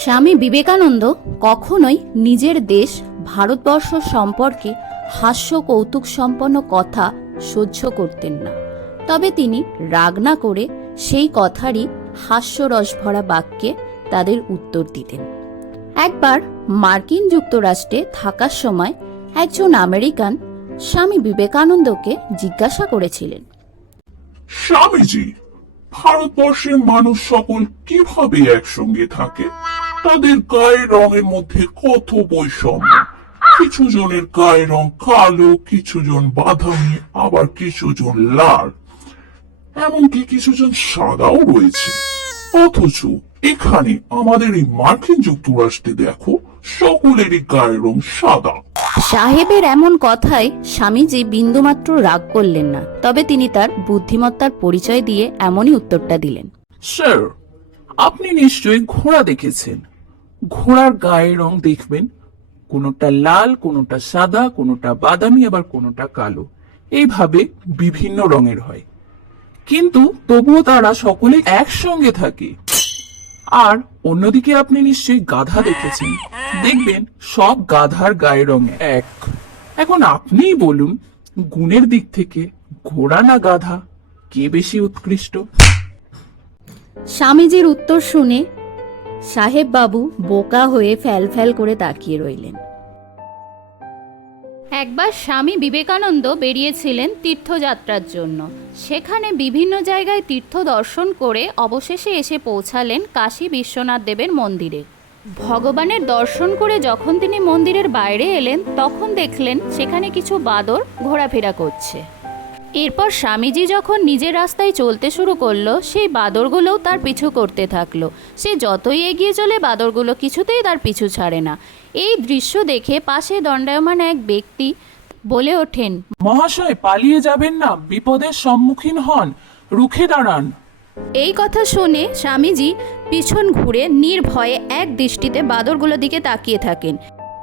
স্বামী বিবেকানন্দ কখনোই নিজের দেশ ভারতবর্ষ সম্পর্কে হাস্য কৌতুক সম্পন্ন কথা সহ্য করতেন না। তবে তিনি রাগ না করে সেই কথারই হাস্যরস ভরা বাক্যে তাদের উত্তর দিতেন। একবার মার্কিন যুক্তরাষ্ট্রে থাকার সময় একজন আমেরিকান স্বামী বিবেকানন্দকে জিজ্ঞাসা করেছিলেন, স্বামীজি, ভারতবর্ষের মানুষ সকল কিভাবে একসঙ্গে থাকে? তাদের গায়ের রঙের মধ্যে কত বৈষম্য। কিছু জনের গায়ের রং কালো, কিছু জন বাদামি, আবার কিছু জন লাল, এমনকি কিছু জন সাদাও রয়েছে। অথচ এখানে আমাদের এই মার্কিন যুক্তরাষ্ট্রে দেখো, সকলেরই গায়ের রং সাদা। সাহেবের এমন কথায় স্বামীজি বিন্দুমাত্র রাগ করলেন না। তবে তিনি তার বুদ্ধিমত্তার পরিচয় দিয়ে এমনই উত্তরটা দিলেন, স্যার, আপনি নিশ্চয়ই ঘোড়া দেখেছেন। ঘোড়ার গায়ের রং দেখবেন কোনোটা লাল, কোনোটা সাদা, কোনোটা বাদামি, আবার কোনোটা কালো, এইভাবে বিভিন্ন রঙের হয়। কিন্তু তবুও তারা সকলে একসঙ্গে থাকে। আর অন্যদিকে আপনি নিশ্চয়ই গাধা দেখেছেন, দেখবেন সব গাধার গায়ের রং এক। এখন আপনিই বলুন, গুণের দিক থেকে ঘোড়া না গাধা, কে বেশি উৎকৃষ্ট? স্বামীজির উত্তর শুনে সাহেব বাবু বোকা হয়ে ফ্যাল ফ্যাল করে তাকিয়ে রইলেন। একবার স্বামী বিবেকানন্দ বেরিয়েছিলেন তীর্থযাত্রার জন্য। সেখানে বিভিন্ন জায়গায় তীর্থ দর্শন করে অবশেষে এসে পৌঁছালেন কাশী বিশ্বনাথ দেবের মন্দিরে। ভগবানের দর্শন করে যখন তিনি মন্দিরের বাইরে এলেন, তখন দেখলেন সেখানে কিছু বাদর ঘোরাফেরা করছে। এরপর স্বামীজি যখন নিজের রাস্তায় চলতে শুরু করলো, সেই বাদরগুলোও তার পিছু করতে থাকলো। সে যতই এগিয়ে চলে, বাদরগুলো কিছুতেই তার পিছু ছাড়ে না। এই দৃশ্য দেখে পাশে দণ্ডায়মান এক ব্যক্তি বলে ওঠেন, মহাশয়, পালিয়ে যাবেন না, বিপদের সম্মুখীন হন, রুখে দাঁড়ান। এই কথা শুনে স্বামীজি পিছন ঘুরে নির্ভয়ে এক দৃষ্টিতে বাদরগুলোর দিকে তাকিয়ে থাকেন।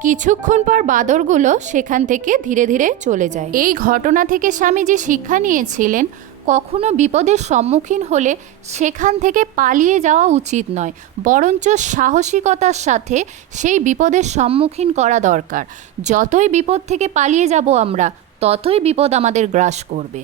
কিছুক্ষণ পর বাদরগুলো সেখান থেকে ধীরে ধীরে চলে যায়। এই ঘটনা থেকে স্বামীজি শিক্ষা নিয়েছিলেন, কখনো বিপদের সম্মুখীন হলে সেখান থেকে পালিয়ে যাওয়া উচিত নয়, বরঞ্চ সাহসিকতার সাথে সেই বিপদের সম্মুখীন করা দরকার। যতই বিপদ থেকে পালিয়ে যাব আমরা, ততই বিপদ আমাদের গ্রাস করবে।